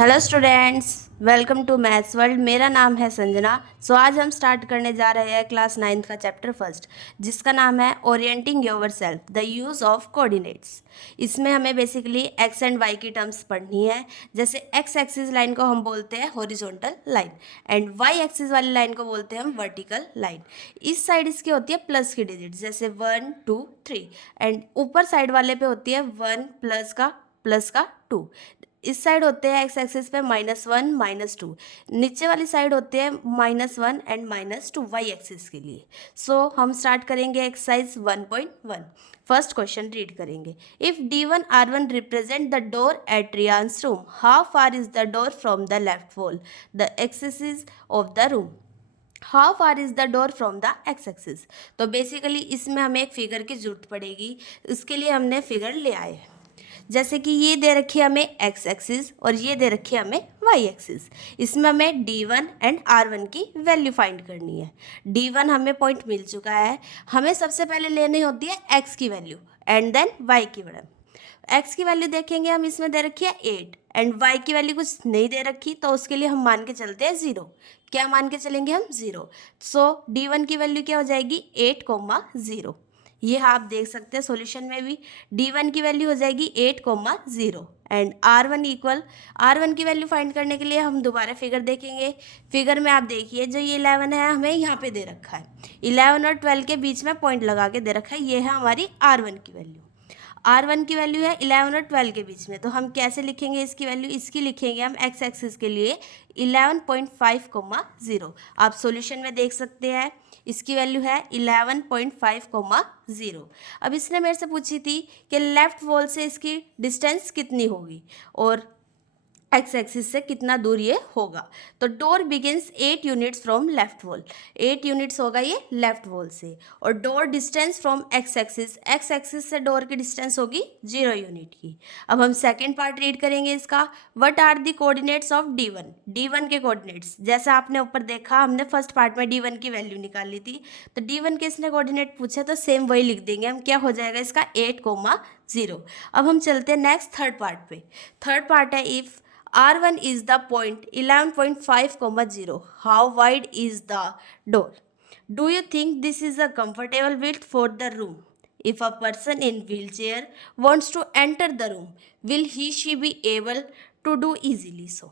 Hello students, welcome to maths world. मेरा नाम है संजना। आज हम स्टार्ट करने जा रहे हैं क्लास 9th का चैप्टर फर्स्ट, जिसका नाम है orienting yourself the use of coordinates. इसमें हमें बेसिकली एक्स एंड वाई की टर्म्स पढ़नी है। जैसे एक्स एक्सिस लाइन को हम बोलते हैं horizontal line and Y axis वाली लाइन को बोलते हैं हम वर्टिकल लाइन। इस साइड इसकी होती है प्लस की डिजिट, जैसे 1 2 3, एंड ऊपर साइड वाले पे होती है 1 प्लस का 2। इस साइड होते हैं एक्स एक्सिस पे -1 -2, नीचे वाली साइड होते हैं -1 एंड -2 वाई एक्सिस के लिए। हम स्टार्ट करेंगे एक्सरसाइज 1.1। फर्स्ट क्वेश्चन रीड करेंगे। If D1 R1 represent the door at रियान्स room, how far is the door from the left wall the axis of the room. How far is the door from the X axis. तो basically इसमें हमें एक figure की जरूरत पड़ेगी, उसके लिए हमने फिगर ले आए हैं। जैसे कि ये दे रखी है हमें एक्स एक्सिस और ये दे रखी है हमें वाई एक्सिस। इसमें हमें D1 एंड R1 की वैल्यू फाइंड करनी है। D1 हमें पॉइंट मिल चुका है, हमें सबसे पहले लेनी होती है एक्स की वैल्यू एंड देन वाई की वैल्यू। एक्स की वैल्यू देखेंगे हम, इसमें दे रखी है 8 एंड वाई की वैल्यू कुछ नहीं दे रखी, तो उसके लिए हम मान के चलते हैं 0। क्या मान के चलेंगे हम? 0। D1 की वैल्यू क्या हो जाएगी? 8,0। ये आप देख सकते हैं सॉल्यूशन में भी D1 की वैल्यू हो जाएगी 8,0 एंड R1 की वैल्यू फाइंड करने के लिए हम दोबारा फिगर देखेंगे। फिगर में आप देखिए, जो ये 11 है हमें यहाँ पे दे रखा है, 11 और 12 के बीच में पॉइंट लगा के दे रखा है, ये है हमारी R1 की वैल्यू। R1 की वैल्यू है 11 और 12 के बीच में, तो हम कैसे लिखेंगे इसकी वैल्यू? इसकी लिखेंगे हम एक्स एक्सिस के लिए 11.5,0। आप सॉल्यूशन में देख सकते हैं, इसकी वैल्यू है 11.5,0। अब इसने मेरे से पूछी थी कि लेफ्ट वॉल से इसकी डिस्टेंस कितनी होगी और एक्स एक्सिस से कितना दूर ये होगा। तो door begins 8 units from left wall, 8 units होगा ये लेफ्ट वॉल से। और door distance from x axis से डोर की डिस्टेंस होगी 0 यूनिट की। अब हम सेकेंड पार्ट रीड करेंगे इसका। What are the coordinates of D1 के कोऑर्डिनेट्स। जैसा आपने ऊपर देखा, हमने फर्स्ट पार्ट में D1 की वैल्यू निकाल ली थी, तो D1 के इसने कोऑर्डिनेट पूछा तो सेम वही लिख देंगे हम। क्या हो जाएगा इसका? 8,0। अब हम चलते हैं नेक्स्ट थर्ड पार्ट पे। थर्ड पार्ट है if R1 is the point 11.5,0. How wide is the door? Do you think this is a comfortable width for the room? If a person in wheelchair wants to enter the room, will she be able to do easily so?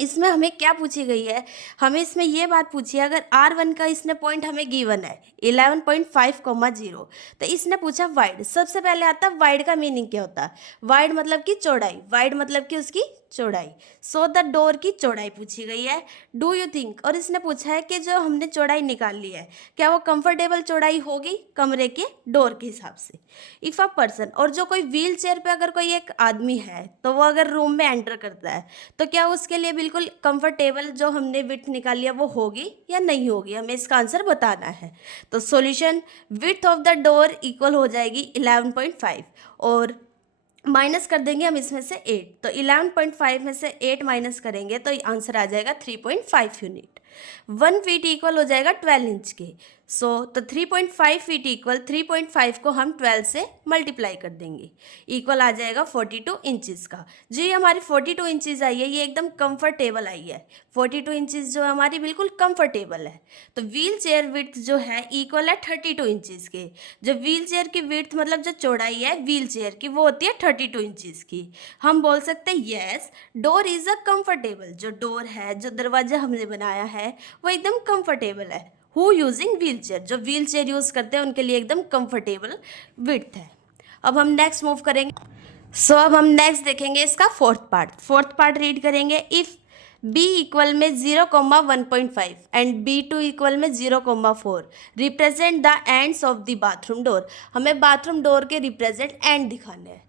इसमें हमें क्या पूछी गई है? हमें इसमें ये बात पूछी है, अगर R1 का इसने पॉइंट हमें गिवन है 11.5,0, तो इसने पूछा वाइड। सबसे पहले आता है वाइड का मीनिंग क्या होता है? वाइड मतलब कि चौड़ाई, वाइड मतलब कि उसकी चौड़ाई। द डोर की चौड़ाई पूछी गई है। डू यू थिंक, और इसने पूछा है कि जो हमने चौड़ाई निकाल ली है, क्या वो कंफर्टेबल चौड़ाई होगी कमरे के डोर के हिसाब से। इफ़ अ पर्सन, और जो कोई व्हील चेयर पर अगर कोई एक आदमी है, तो वो अगर रूम में एंटर करता है, तो क्या उसके लिए बिल्कुल कंफर्टेबल जो हमने विड्थ निकाल लिया वो होगी या नहीं होगी? हमें इसका आंसर बताना है। तो solution, width of the door equal हो जाएगी 11.5 और माइनस कर देंगे हम इसमें से 8, तो 11.5 में से 8 माइनस करेंगे तो आंसर आ जाएगा 3.5 यूनिट। 1 फीट इक्वल हो जाएगा 12 इंच के। तो 3.5 फीट इक्वल 3.5 को हम 12 से मल्टीप्लाई कर देंगे, इक्वल आ जाएगा 42 इंचज़ का। जो ये हमारी 42 इंचज़ आई है, ये एकदम कंफर्टेबल आई है। 42 इंचज़ जो हमारी बिल्कुल कंफर्टेबल है। तो व्हील चेयर विड्थ जो है इक्वल है 32 इंचज़ के। जो व्हील चेयर की विड्थ मतलब जो चौड़ाई है व्हील चेयर की, वो होती है 32 इंचज़ की। हम बोल सकते हैं yes, door is a comfortable. जो डोर है, जो दरवाज़ा हमने बनाया है, वो एकदम कंफर्टेबल है। हु यूजिंग व्हील चेयर, जो व्हील चेयर यूज़ करते हैं उनके लिए एकदम कंफर्टेबल विड्थ है। अब हम नेक्स्ट मूव करेंगे। अब हम नेक्स्ट देखेंगे इसका फोर्थ पार्ट रीड करेंगे। इफ़ B इक्वल में 0,1.5 एंड B2 इक्वल में 0,4 represent the ends of the bathroom door. हमें बाथरूम डोर के रिप्रेजेंट एंड दिखाने हैं।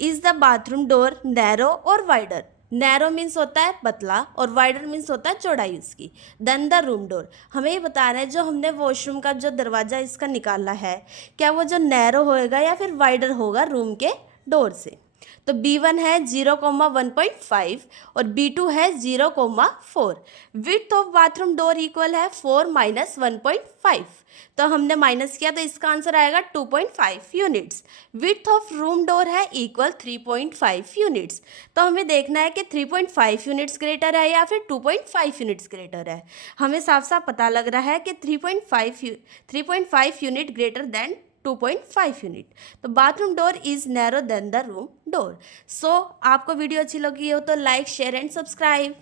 Is the bathroom door narrow और वाइडर। नैरो मीन्स होता है पतला और वाइडर मीन्स होता है चौड़ाई उसकी। देन द रूम डोर, हमें ये बता रहा है जो हमने वॉशरूम का जो दरवाज़ा इसका निकाला है, क्या वो जो नैरो होएगा या फिर वाइडर होगा रूम के डोर से। तो B1 है 0,1.5 और B2 है 0,4। Width of bathroom door equal है 4 माइनस 1.5, तो हमने माइनस किया तो इसका आंसर आएगा 2.5 units. Width of room door है इक्वल 3.5 यूनिट्स, तो हमें देखना है कि 3.5 यूनिट्स ग्रेटर है या फिर 2.5 यूनिट्स ग्रेटर है। हमें साफ साफ पता लग रहा है कि 3.5 यूनिट ग्रेटर देन 2.5 यूनिट। तो bathroom door is narrow than the room door. So आपको वीडियो अच्छी लगी हो तो लाइक शेयर एंड सब्सक्राइब।